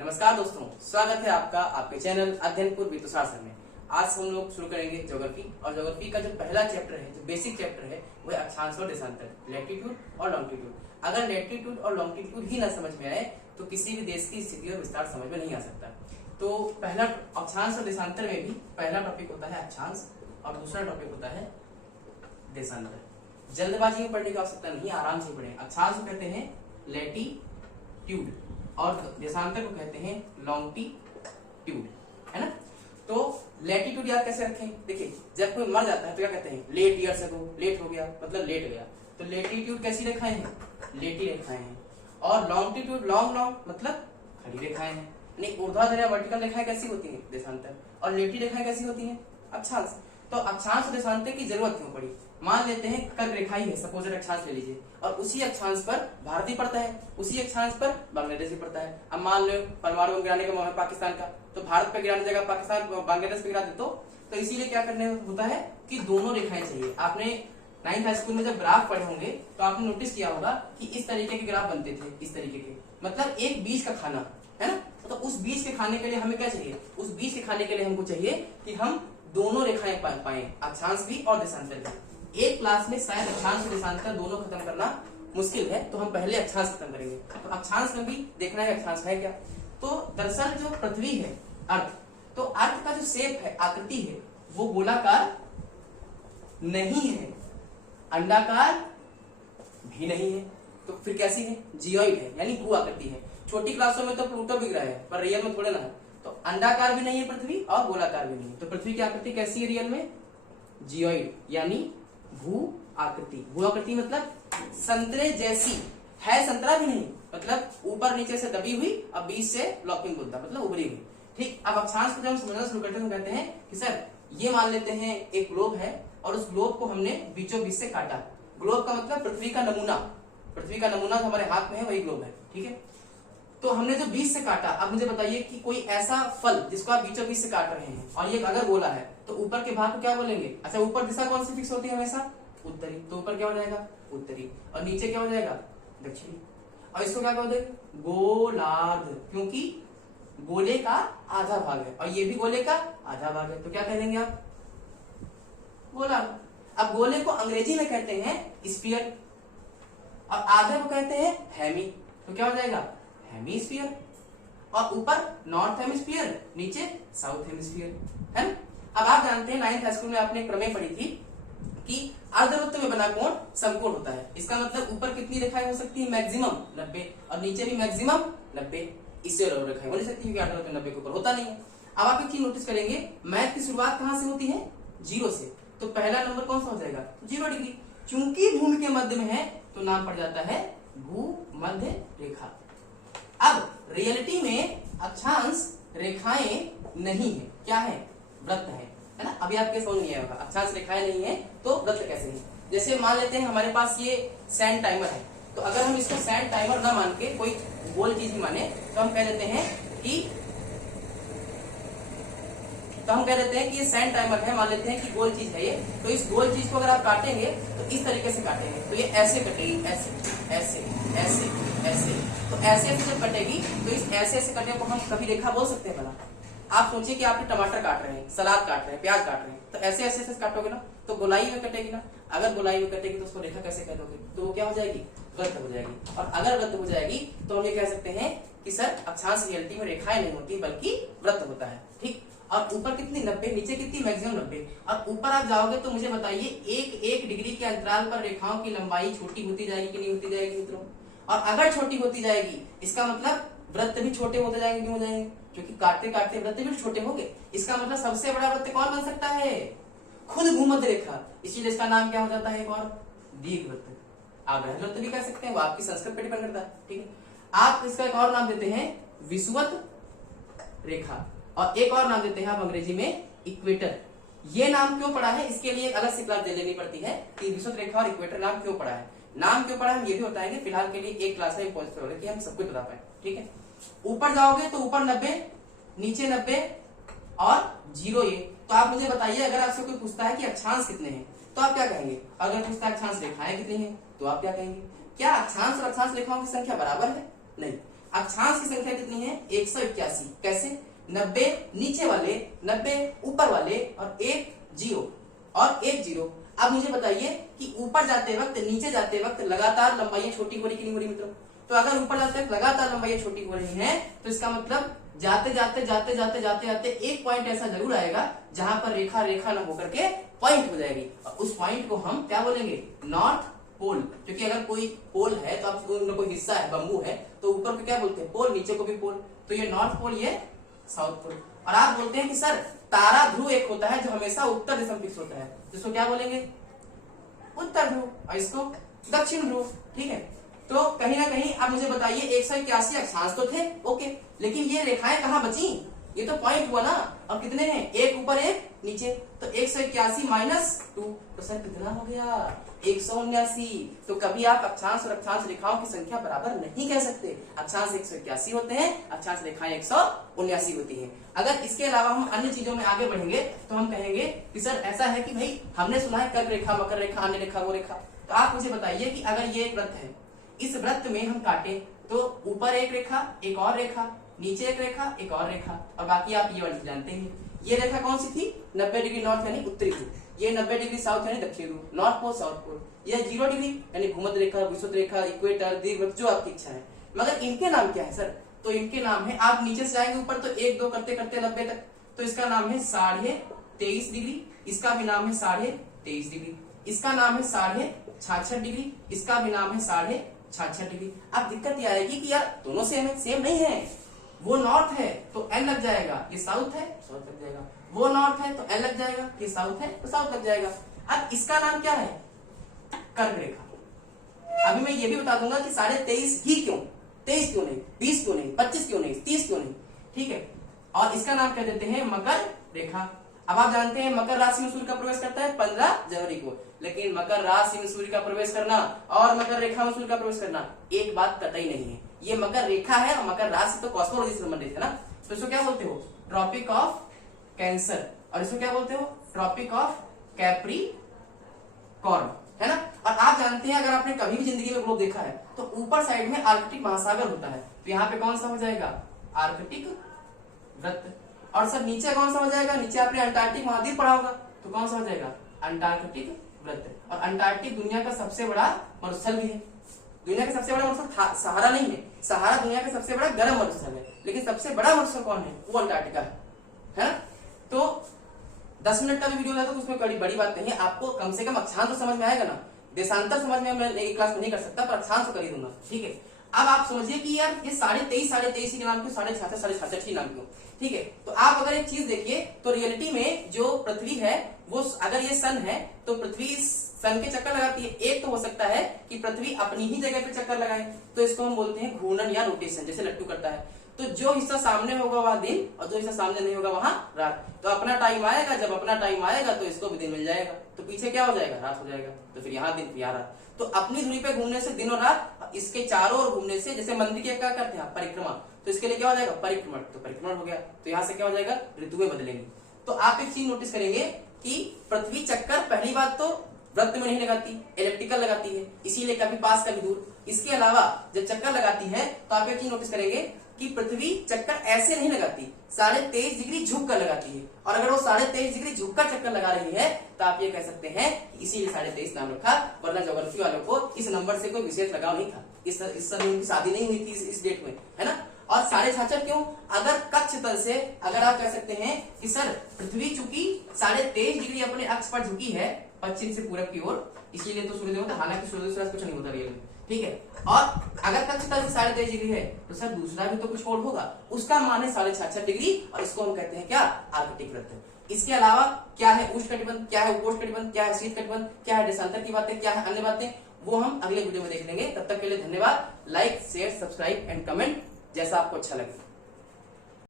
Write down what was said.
नमस्कार दोस्तों, स्वागत है आपका आपके चैनल अध्ययन पूर्व वित्तशास्त्र में। आज हम लोग शुरू करेंगे ज्योग्राफी। और ज्योग्राफी का जो पहला चैप्टर है, जो बेसिक चैप्टर है, वो है अक्षांश और देशांतर, लैटिट्यूड और लॉन्गिट्यूड। अगर लैटिट्यूड और लॉन्गिट्यूड ही ना समझ में आए तो किसी भी देश की स्थिति और विस्तार समझ में नहीं आ सकता। तो पहला अक्षांश और देशांतर में भी पहला टॉपिक होता है अक्षांश और दूसरा टॉपिक होता है देशांतर। जल्दबाजी में पढ़ने की आवश्यकता नहीं, आराम से पढ़ें। अक्षांश को कहते हैं लैटिट्यूड और देशांतर को कहते हैं लॉन्गिट्यूड, है ना। तो लैटिट्यूड याद कैसे रखें? देखिए, जब कोई मर जाता है तो क्या कहते हैं? लेट ईयर्स अगो, लेट हो गया मतलब लेट गया। तो लैटिट्यूड कैसी रेखाएं हैं? लेटी रेखाएं हैं। और लॉन्गिट्यूड लॉन्ग मतलब खड़ी रेखाएं हैं। यानी ऊर्ध्वाधर या वर्टिकल रेखाएं कैसी होती हैं? देशांतर। और लेटी रेखाएं कैसी होती हैं? अक्षांश। तो अक्षांश और देशांतर की जरूरत क्यों पड़ी? मान लेते हैं कर्क रेखा ही है, सपोज अक्षांश ले लीजिए, और उसी अक्षांश पर भारत ही पड़ता है, उसी अक्षांश पर बांग्लादेश भी पड़ता है। अब मान लो परमाणु बम गिराने का मौका है पाकिस्तान का, तो भारत पे गिराने जगह पाकिस्तान बांग्लादेश पे गिरा दे तो इसीलिए क्या करने होता है कि दोनों रेखाएं चाहिए। आपने 9th हाई स्कूल में जब ग्राफ पढ़े होंगे तो आपने नोटिस किया होगा कि इस तरीके के ग्राफ बनते थे, इस तरीके के, मतलब एक बीज का खाना, है ना। तो उस बीज के खाने के लिए हमें क्या चाहिए? उस बीज के खाने के लिए हमको चाहिए कि हम दोनों रेखाएं पाएं, अक्षांश भी और देशांतर भी। एक क्लास में शायद अक्षांश और देशांतर दोनों खत्म करना मुश्किल है, तो हम पहले अक्षांश खत्म करेंगे। तो अक्षांश में भी देखना है अक्षांश है क्या। तो दरअसल जो पृथ्वी है, अर्थ, तो अर्थ का जो शेप है, आकृति है, वो गोलाकार नहीं है, अंडाकार भी नहीं है, तो फिर कैसी है? जियोइड है, यानी भू आकृति है। छोटी क्लासों में तो प्लूटो भी ग्रह है, पर रियल में थोड़े ना है। तो अंडाकार भी नहीं है पृथ्वी और गोलाकार भी नहीं है। तो पृथ्वी की आकृति कैसी है रियल में? जियोइड, यानी भू आकृति। भू आकृति मतलब संतरे जैसी है, संतरा भी नहीं, मतलब ऊपर नीचे से दबी हुई और बीच से लॉकिंग बोलता, मतलब उभरी हुई। ठीक। अब अक्षांश को जब हम समझना शुरू करते हैं तो कहते हैं कि सर ये मान लेते हैं एक ग्लोब है और उस ग्लोब को हमने बीचों बीच से काटा। ग्लोब का मतलब पृथ्वी का नमूना, पृथ्वी का नमूना जो हमारे हाथ में है वही ग्लोब है, ठीक है। तो हमने जो बीच से काटा, अब मुझे बताइए कि कोई ऐसा फल जिसको आप बीचों बीच से काट रहे हैं और ये अगर गोला है तो ऊपर के भाग को क्या बोलेंगे? अच्छा, ऊपर दिशा कौन सी फिक्स होती है? हमेशा उत्तरी। तो ऊपर क्या हो जाएगा? उत्तरी। और नीचे क्या हो जाएगा? दक्षिणी। और इसको क्या बोलते हैं? गोलार्ध, क्योंकि गोले का आधा भाग है और ये भी गोले का आधा भाग है, तो क्या कह देंगे आप? गोलार्ध। अब गोले को अंग्रेजी में कहते हैं स्फीयर और आधे को कहते हैं हेमी, तो क्या हो जाएगा? हेमीस्फीयर। और ऊपर नॉर्थ हेमिस्फीयर, नीचे साउथ हेमिस्फीयर, है ना। अब आप जानते हैं 9th हाई स्कूल में आपने प्रमेय पढ़ी थी कि अर्धवृत्त में बना कोण समकोण होता है। इसका मतलब ऊपर कितनी रेखाएं हो सकती है? मैक्सिमम 90, और नीचे भी मैक्सिमम 90। इससे और रेखाएं हो नहीं सकती क्योंकि अर्धवृत्त 90 के ऊपर होता नहीं है। अब आप एक चीज नोटिस करेंगे, मैथ की शुरुआत कहां से होती है? 0 से। तो पहला नंबर कौन सा हो जाएगा? 0 डिग्री। चूंकि भूमि के मध्य में है तो नाम पड़ जाता है भूमध्य रेखा। अब रियलिटी में अक्षांश रेखाएं नहीं है, क्या है? वृत्त है ना। अभी आपके समझ नहीं आएगा, अक्षांश रेखाएं नहीं है तो वृत्त कैसे है। जैसे मान लेते हैं हमारे पास ये सैंड टाइमर है, तो अगर हम इसको सैंड टाइमर ना मान के कोई गोल चीज ही माने तो हम कह देते हैं कि ये सैंड टाइमर है, मान लेते हैं कि गोल चीज है ये। तो इस गोल चीज को अगर आप काटेंगे तो इस तरीके से काटेंगे तो ये ऐसे कटेगी, ऐसे ऐसे ऐसे ऐसे। तो ऐसे जब कटेगी तो इस ऐसे कटे को हम कभी रेखा बोल सकते हैं भला? आप सोचिए कि आपने टमाटर काट रहे हैं, सलाद काट रहे हैं, प्याज काट रहे हैं, तो ऐसे ऐसे काटोगे ना तो गोलाई में कटेगी ना। अगर गोलाई में कटेगी तो उसको रेखा कैसे कह दोगे? तो वो क्या हो जाएगी? वृत्त हो जाएगी। और अगर वृत्त हो जाएगी तो हम ये कह सकते हैं कि सर अक्षांश रियलिटी में रेखाएं नहीं होती बल्कि वृत्त होता है, ठीक। और ऊपर कितनी? 90, नीचे कितनी? मैक्सिमम 90। और ऊपर आप जाओगे तो मुझे बताइए एक डिग्री के अंतराल पर रेखाओं की लंबाई छोटी होती जाएगी कि नहीं होती जाएगी मित्रों? और अगर छोटी होती जाएगी इसका मतलब वृत्त भी छोटे होते जाएंगे। क्यों हो जाएंगे? क्योंकि काटते काटते वृत्त भी छोटे होंगे। इसका मतलब सबसे बड़ा वृत्त कौन बन सकता है? खुद भूमध्य रेखा। इसीलिए इसका नाम क्या हो जाता है? एक और दीर्घवृत्त। आप वृत्त भी कह सकते हैं, वो आपकी संस्कृत पे डिपेंड करता है, ठीक है। आप इसका एक और नाम देते हैं विषुवत रेखा और एक और नाम देते हैं आप अंग्रेजी में इक्वेटर। ये नाम क्यों पड़ा है इसके लिए अलग से क्लास दे लेनी पड़ती है कि विषुवत रेखा और इक्वेटर नाम क्यों पड़ा है। नाम क्यों पड़ा है हम ये भी बताएंगे, फिलहाल के लिए एक क्लास में पहुंचते होंगे कि हम सब कुछ बता पाए, ठीक है। ऊपर जाओगे तो ऊपर 90, नीचे 90 और 0 ये। तो आप मुझे बताइए, अगर आपसे कोई पूछता है कि अक्षांश कितने हैं तो आप क्या कहेंगे? अगर पूछता है अक्षांश रेखाएं कितनी हैं तो आप क्या कहेंगे? क्या अक्षांश और अक्षांश रेखाओं की संख्या बराबर है? नहीं। अक्षांश की संख्या कितनी है? 181। कैसे? 90 नीचे वाले, 90 ऊपर वाले और एक जीरो। अब मुझे बताइए कि ऊपर जाते वक्त नीचे जाते वक्त लगातार लंबाइयां छोटी हो रही कि नहीं हो रही मित्रों? तो अगर ऊपर जाते वक्त लगातार लंबाइयां छोटी हो रही हैं तो इसका मतलब जाते जाते एक पॉइंट ऐसा जरूर आएगा जहां पर रेखा रेखा ना होकर के पॉइंट हो जाएगी, और उस पॉइंट को हम क्या बोलेंगे? North pole. क्योंकि अगर कोई पोल है तो आप कोई हिस्सा है, बम्बू है, तो ऊपर को क्या बोलते हैं? पोल, नीचे को भी पोल। तो ये नॉर्थ पोल, ये साउथ पोल। और आप बोलते हैं कि सर तारा ध्रुव एक होता है जो हमेशा उत्तर दिशा में फिक्स होता है, जिसको क्या बोलेंगे? उत्तर ध्रुव, और इसको दक्षिण ध्रुव। ठीक है, तो कहीं ना कहीं आप मुझे बताइए 181 अक्षांश तो थे, ओके, लेकिन ये रेखाएं कहाँ बची? ये तो पॉइंट हुआ ना, और कितने हैं? एक ऊपर एक नीचे, तो 181 -2, तो सर कितना हो गया? 179। तो कभी आप अक्षांश और अक्षांश रेखाओं की संख्या बराबर नहीं कह सकते। अक्षांश 181 होते हैं, अक्षांश रेखाएं 179 होती हैं। अगर इसके अलावा हम अन्य चीजों में आगे बढ़ेंगे तो हम कहेंगे कि सर ऐसा है कि भाई हमने सुना है कर्क रेखा, मकर रेखा, अन्य रेखा, वो रेखा। तो आप मुझे बताइए कि अगर ये एक वृत्त है, इस वृत्त में हम काटे तो ऊपर एक रेखा, एक और रेखा, नीचे एक रेखा, एक और रेखा, और बाकी आप ये वाली जानते हैं। ये रेखा कौन सी थी? 90 डिग्री नॉर्थ यानी उत्तरी ध्रुव, ये 90 डिग्री साउथ यानी दक्षिण ध्रुव, नॉर्थ पोल साउथ पोल। ये 0 डिग्री यानी भूमध्य रेखा, विषुवत रेखा, इक्वेटर, दीर्घवृत्त, जो आपकी इच्छा है। मगर इनके नाम क्या है सर? तो इनके नाम है, आप नीचे से जाएंगे ऊपर तो 1 2 करते करते 90 तक, तो इसका नाम है 23.5 डिग्री, इसका भी नाम है 23.5 डिग्री, इसका नाम है 66.5 डिग्री, इसका भी नाम है 66.5 डिग्री। अब दिक्कत यह आएगी कि यार दोनों सेम नहीं है। वो नॉर्थ है तो एन लग जाएगा, ये साउथ है, साउथ लग जाएगा। वो नॉर्थ है तो एन लग जाएगा, ये साउथ है तो साउथ लग जाएगा। अब इसका नाम क्या है? कर्क रेखा। अभी मैं ये भी बता दूंगा कि 23.5 ही क्यों, 23 क्यों नहीं, 20 क्यों नहीं, 25 क्यों नहीं, 30 क्यों नहीं, ठीक है। और इसका नाम कह देते हैं मकर रेखा। अब आप जानते हैं मकर राशि में सूर्य का प्रवेश करता है 15 जनवरी को, लेकिन मकर राशि में सूर्य का प्रवेश करना और मकर रेखा में सूर्य का प्रवेश करना एक बात कतई नहीं है। ये मकर रेखा है और मकर राशि तो कॉस्मोलॉजी से संबंधित है ना, तो इसको क्या बोलते हो? ट्रॉपिक ऑफ कैंसर, और इसको क्या बोलते हो? ट्रॉपिक ऑफ कैप्रिकॉर्न, है ना। और आप जानते हैं अगर आपने कभी भी जिंदगी में ग्लोब देखा है तो ऊपर साइड में आर्कटिक महासागर होता है, तो यहाँ पे कौन सा हो जाएगा? आर्कटिक वृत्त। और सर नीचे कौन सा हो जाएगा? नीचे आपने अंटार्कटिक महाद्वीप पढ़ा होगा, तो कौन सा हो जाएगा? अंटार्कटिक वृत्त। और अंटार्कटिक दुनिया का सबसे बड़ा मरुस्थल भी है। दुनिया का सबसे बड़ा मरुस्थल सहारा नहीं है, सहारा दुनिया का सबसे बड़ा गर्म मरुस्थल है, लेकिन सबसे बड़ा मरुस्थल कौन है? वो अंटार्कटिका है ना। तो 10 मिनट का भी वीडियो है तो उसमें बड़ी बात नहीं है, आपको कम से कम अक्षांश तो समझ में आएगा ना। देशांतर समझ में मैं एक क्लास में नहीं कर सकता, पर अक्षांश तो कर ही दूंगा, ठीक है। अब आप समझिए कि यार ये 23.5 के नाम क्यों, 66.5 के नाम क्यों, ठीक है। तो आप अगर एक चीज देखिए तो रियलिटी में जो पृथ्वी है वो, अगर ये सन है तो पृथ्वी सन के चक्कर लगाती है। एक तो हो सकता है कि पृथ्वी अपनी ही जगह पे चक्कर लगाए, तो इसको हम बोलते हैं घूर्णन या रोटेशन, जैसे लट्टू करता है। तो जो हिस्सा सामने होगा वह दिन और जो हिस्सा सामने नहीं होगा वहां रात। तो अपना टाइम आएगा, जब अपना टाइम आएगा तो इसको भी दिन मिल जाएगा, तो पीछे क्या हो जाएगा? रात हो जाएगा। तो फिर यहाँ दिन, फिर यहाँ रात। तो अपनी धुरी पे घूमने से दिन और रात, इसके चारों ओर घूमने से, जैसे मंदिर के क्या करते हैं परिक्रमा, तो इसके लिए क्या हो जाएगा? परिक्रमण। तो परिक्रमण हो गया, तो यहाँ से क्या हो जाएगा? ऋतुएं बदलेंगी। तो आप एक चीज नोटिस करेंगे कि पृथ्वी चक्कर पहली बात तो वृत्त में नहीं लगाती, एलिप्टिकल लगाती है, इसीलिए कभी पास कभी दूर। इसके अलावा जब चक्कर लगाती है तो आप एक चीज नोटिस करेंगे कि पृथ्वी चक्कर ऐसे नहीं लगाती, 23.5 डिग्री झुक कर लगाती है। और अगर वो 23.5 डिग्री झुक कर चक्कर लगा रही है तो आप ये कह सकते हैं इसीलिए 23.5 नाम रखा, वरना ज्योग्राफी वालों को इस नंबर से कोई विशेष लगाव नहीं था। इस समय उनकी शादी नहीं हुई थी इस डेट में, है ना। और 66.5 क्यों? अगर कक्ष तल से, अगर आप कह सकते हैं कि सर पृथ्वी चूंकि 23.5 डिग्री अपने अक्ष पर झुकी है पश्चिम से पूरब की ओर, इसीलिए तो सूर्योदय होता है। हालांकि सूर्योदय से कुछ नहीं होता रियल में, ठीक है। और अगर कक्ष तल से 23.5 डिग्री है तो सर दूसरा भी तो कुछ और होगा, उसका मान है 66.5 डिग्री, और इसको हम कहते हैं क्या? आर्कटिक वृत्त। इसके अलावा क्या है उष्णकटिबंध, क्या है उपोष्णकटिबंध, क्या है शीतकटिबंध, क्या है देशांतर की बातें, क्या है अन्य बातें, वो हम अगले वीडियो में देख लेंगे। तब तक के लिए धन्यवाद। Like, share, subscribe and comment, जैसा आपको अच्छा लगे।